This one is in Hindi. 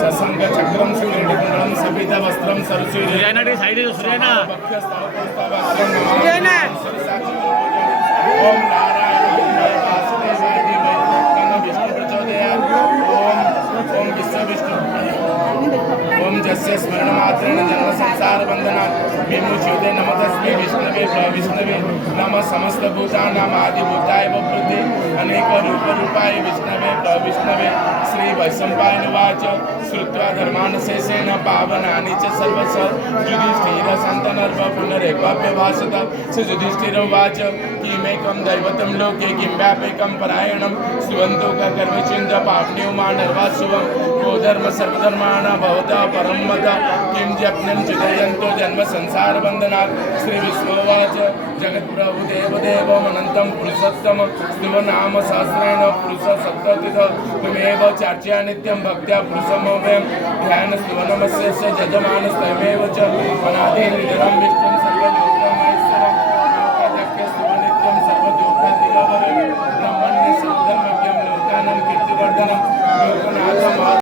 ससंग चक्रम सुरेणिकुंडलम सबिता वस्त्रम सरस्वती सूर्याना रे साइड है सूर्याना ओम नारायण वासुदेवाय धीमहि तन्नो विष्णु प्रचोदयात् ओम विष्णु ओम जस्य स्मरणमात्रेण जन्म संसार बंधनात् विमुच्यते नमः तस्मै विष्णवे प्रविष्णवे नमः समस्त भूतानां आदिभूताय वप्रति अनेक रूप रूपाय विष्णवे प्रविष्णवे श्री वैशंपायनवाच श्रुत्वा धर्मानशेषेण पावनानि च सर्वश युधिष्ठिर सन्तनर्व पुनरेकव्यभाषत स युधिष्ठिरोवाच किमेकं दैवतं लोके किं व्यापकं परायणं सुवन्तोकर्मचिन्त पाप्न्यो मानर्वासुवं को धर्म सर्वधर्माणां भवतः परं मत किं जप्नं चिदयन्तो जन्म संसारबन्धनात् श्रीविष्णुवाच जगत्प्रभु देवदेवमनन्तं पुरुषोत्तम स्तुवनाम सहस्रेण पुरुषसप्ततिः त्वमेव चार्च्या नित्यं भक्त्या पुरुषमव्ययं ध्यानस्तुवनमस्य जजमानस्तमेव च अनादिर्निधनं विष्णुं सर्वं